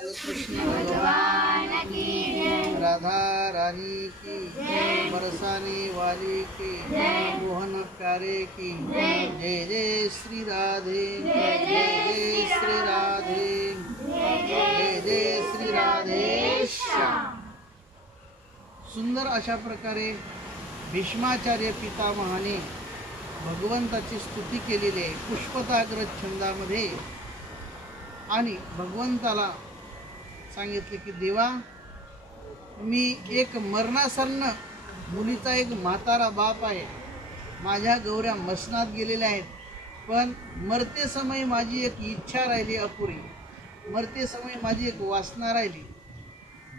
कृष्ण भगवान की जय, राधा रानी की जय, बरसाने वाली की जय, मोहन प्यारे की जय, जय जय श्री राधे, जय जय श्री राधे, जय जय श्री राधे श्याम। सुंदर अशा प्रकारे भीष्माचार्य पितामहाने भगवंताची स्तुती केलेली आहे पुष्पताग्र छंदामध्ये। आणि भगवंताला सांगितले की देवा, मी एक मरणासन्न मुलीचा एक म्हातारा बाप आहे, माझ्या गौऱ्या मसनात गेलेल्या आहेत, पण मरते समय माझी एक इच्छा राहिली अपुरी, मरते समय माझी एक वासना राहिली।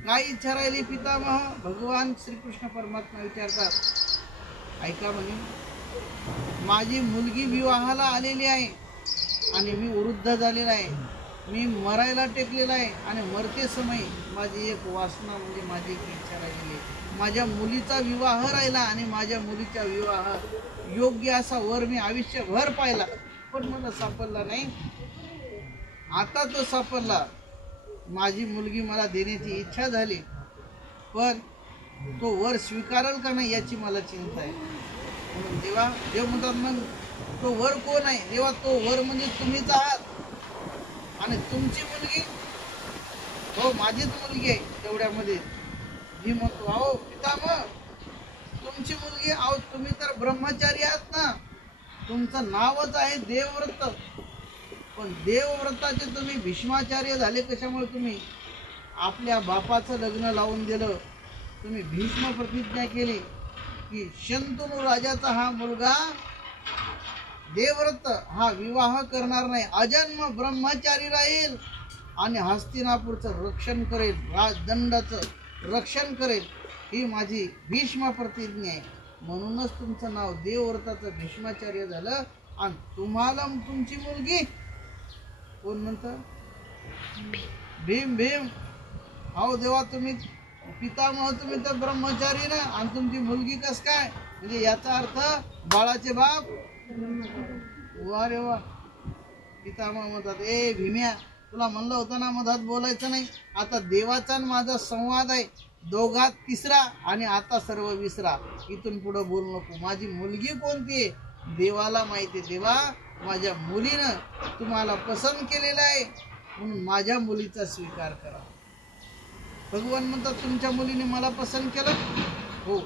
काय इच्छा राहिली पितामह? भगवान श्रीकृष्ण परमात्मा विचारतात, ऐका म्हणे, माझी मुलगी विवाहाला आलेली आहे आणि मी वृद्ध झालेला आहे, मी मरायला टेकलेला आहे आणि मरते समय माझी एक वासना म्हणजे माझी एक इच्छा राहिली आहे, माझ्या मुलीचा विवाह राहिला आणि माझ्या मुलीच्या विवाह योग्य असा वर मी आयुष्यभर पाहिला पण मला सापडला नाही। आता तो सापडला, माझी मुलगी मला देण्याची इच्छा झाली, पण तो वर स्वीकारेल का नाही याची मला चिंता आहे। म्हणून देवा, देव म्हणतात मग तो वर कोण आहे? देवा, तो वर म्हणजे तुम्हीच आहात आणि तुमची मुलगी, हो माझीच मुलगी आहे तेवढ्यामध्ये। मी म्हणतो, अहो पितामह, तुमची मुलगी, अहो तुम्ही तर ब्रह्मचारी आहात ना, तुमचं नावच आहे देवव्रत, पण देवव्रताचे तुम्ही भीष्माचार्य झाले कशामुळे? तुम्ही आपल्या बापाचं लग्न लावून दिलं, तुम्ही भीष्म प्रतिज्ञा केली की शंतनू राजाचा हा मुलगा देवव्रत हा विवाह करणार नाही, अजन्म ब्रह्मचारी राहील आणि हस्तिनापूरचं रक्षण करेल, राजदंडाचं रक्षण करेल, ही माझी भीष्म प्रतिज्ञा आहे। म्हणूनच तुमचं नाव देवव्रताचं भीष्माचार्य झालं आणि तुम्हाला तुमची मुलगी कोण म्हणतं? भीम भीम। अहो देवा, तुम्ही पितामह, तुम्ही तर ब्रह्मचारी ना, आणि तुमची मुलगी कस काय? म्हणजे याचा अर्थ बाळाचे बाप। वा रे वा। पितामह म्हणतात, ए भीम्या, तुला म्हणलं होतं ना मधात बोलायचं नाही, आता देवाचा माझा संवाद आहे, दोघात तिसरा आणि आता सर्व विसरा, इथून पुढे बोलू नको। माझी मुलगी कोणती आहे देवाला माहिती आहे, देवा माझ्या मुलीनं तुम्हाला पसंत केलेलं आहे, म्हणून माझ्या मुलीचा स्वीकार करा। भगवान म्हणतात, तुमच्या मुलीने मला पसंत केलं? हो।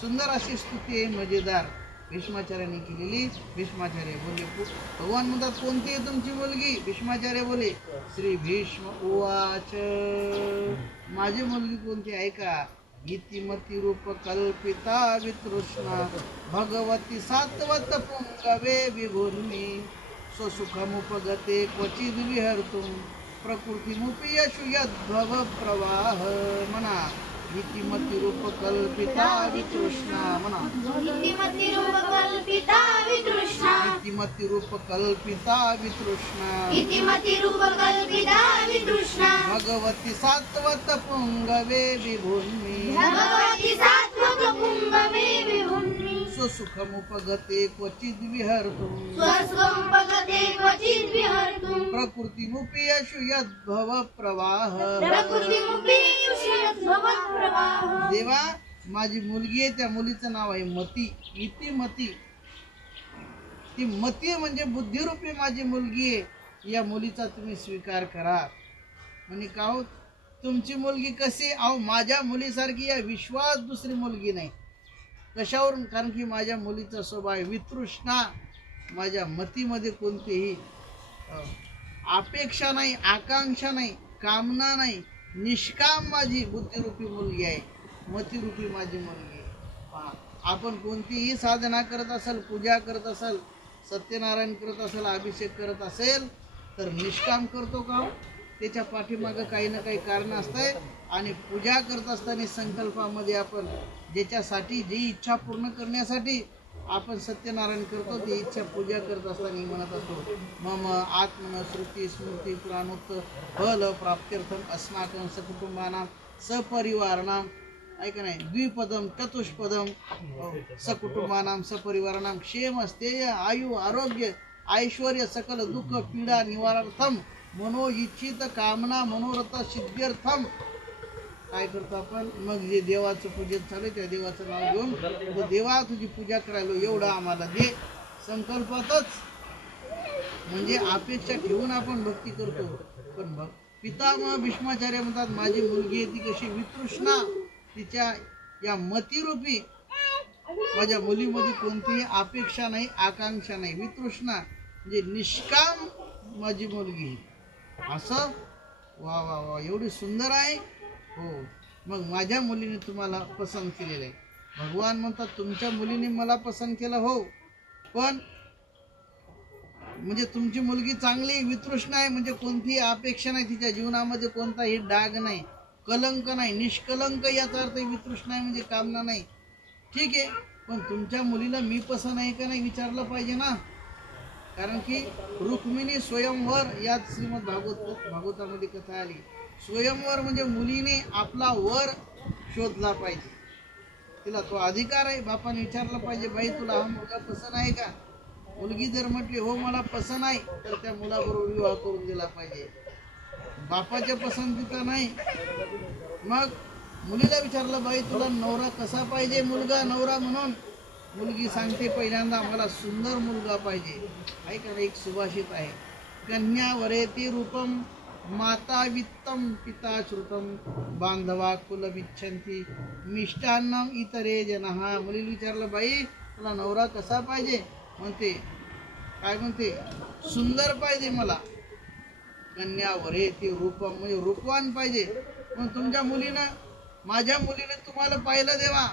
सुंदर अशी स्तुती आहे, मजेदार भीष्माचार्याने केलेली। भीष्माचार्य बोलले, भगवान म्हणतात, कोणती आहे तुमची मुलगी? भीष्माचार्य बोले, श्री भीष्म उवाच, माझी मुलगी कोणती आहे का? इतिमती रूप कल्पिता वितृष्णा भगवती सात्वत पुंगवे विभूर्मी स्वसुखमुपगते क्वचिद विहर्तुं प्रकृतिमुपि यशु यद्भव प्रवाह। म्हणा, इतिमती रूप कल्पिता वितृष्णा, म्हणा, इतिमती रूप कल्पिता वितृष्णा, इतिमती रूप कल्पिता वितृष्णा, इतिमती रूप कल्पिता वितृष्णा भगवती सात्वत पुंगवे विभूर्मी, भगवती सात्वत पुंगवे विभूर्मी स्वसुखमुपगते क्वचिद विहर्तुं, स्वसुखमुपगते क्वचिद विहर्तुं प्रकृतिमुपि यशु यद्भव प्रवाह, प्रकृतिमुपि यशु यद्भव प्रवाह। देवा, माझी मुलगी आहे, त्या मुलीचं नाव आहे मती, इतिमती। ती मती म्हणजे बुद्धिरूपी माझी मुलगी आहे, या मुलीचा तुम्ही स्वीकार करा। म्हणे का हो, तुमची मुलगी कशी? अहो माझ्या मुलीसारखी या विश्वात दुसरी मुलगी नाही। कशावरून? कारण की माझ्या मुलीचा स्वभाव आहे वितृष्णा, माझ्या मतीमध्ये कोणतीही अपेक्षा नाही, आकांक्षा नाही, कामना नाही, निष्काम माझी बुद्धिरूपी मुलगी आहे, मतिरूपी माझी मुलगी आहे। आपण कोणतीही साधना करत असेल, पूजा करत असेल, सत्यनारायण करत असेल, अभिषेक करत असेल तर निष्काम करतो का? त्याच्या पाठीमागं काही ना काही कारण असतंय। आणि पूजा करत असताना संकल्पामध्ये आपण ज्याच्यासाठी, जी इच्छा पूर्ण करण्यासाठी आपण सत्यनारायण करतो, ती इच्छा पूजा करत असताना म्हणत असतो, मम आत्मन श्रुती स्मृती पुराणोक्त फल प्राप्त्यर्थम अस्माकं सकुटुंबानां सपरिवाराणां, ऐका नाही, द्विपदम चतुष्पदम सकुटुंबानां सपरिवाराणां क्षेम स्थेय आयु आरोग्य ऐश्वर्य सकल दुःख पीडा निवारणार्थम मनो इच्छित कामना मनोरथ सिद्ध्यर्थम काय करतो आपण? मग जे देवाचं पूजन चालू त्या देवाचं नाव घेऊन देवा तुझी पूजा करायला एवढं आम्हाला दे, संकल्पातच म्हणजे अपेक्षा ठेवून आपण भक्ती करतो. पण पितामह भीष्माचार्य म्हणतात माझी मुलगी आहे ती कशी वितृष्णा, तिच्या या मतिरूपी माझ्या मुलीमध्ये कोणतीही अपेक्षा नाही, आकांक्षा नाही. वितृष्णा म्हणजे निष्काम माझी मुलगी. असं वा वा वा एवढी सुंदर आहे. हो, मग माझ्या मुलीने तुम्हाला पसंत केलेलं आहे. भगवान म्हणतात तुमच्या मुलीने मला पसंत केलं. हो, पण म्हणजे तुमची मुलगी चांगली वितृष्ण आहे म्हणजे कोणतीही अपेक्षा नाही, तिच्या जीवनामध्ये कोणताही डाग नाही, कलंक नाही, निष्कलंक. याचा अर्थ वितृष्ण आहे म्हणजे कामना नाही. ठीक आहे, पण तुमच्या मुलीला मी पसंत आहे का नाही विचारलं पाहिजे ना. कारण की रुक्मिणी स्वयंवर यात श्रीमद भागवतामध्ये कथा आली. स्वयंवर म्हणजे मुलीने आपला वर शोधला पाहिजे. तिला तो अधिकार आहे. बापाने विचारलं पाहिजे बाई तुला हा मुलगा पसंत आहे का. मुलगी जर म्हटली हो मला पसंत आहे तर त्या मुलाबरोबर विवाह करून दिला पाहिजे. बापाच्या पसंतीचा नाही. मग मुलीला विचारलं बाई तुला नवरा कसा पाहिजे, मुलगा नवरा म्हणून. मुलगी सांगते पहिल्यांदा मला सुंदर मुलगा पाहिजे. ऐका एक सुभाषित आहे, कन्या वरेती रूपम माता वित्तम पिता श्रुतम बांधवा कुलमिच्छन्ति मिष्टान्नम इतरे जनहा. मुलीला विचारलं बाई तुला नवरा कसा पाहिजे, म्हणते काय म्हणते सुंदर पाहिजे मला. कन्या वरेती रूपम म्हणजे रूपवान पाहिजे. मग तुमच्या मुलीनं माझ्या मुलीने तुम्हाला पाहिलं देवा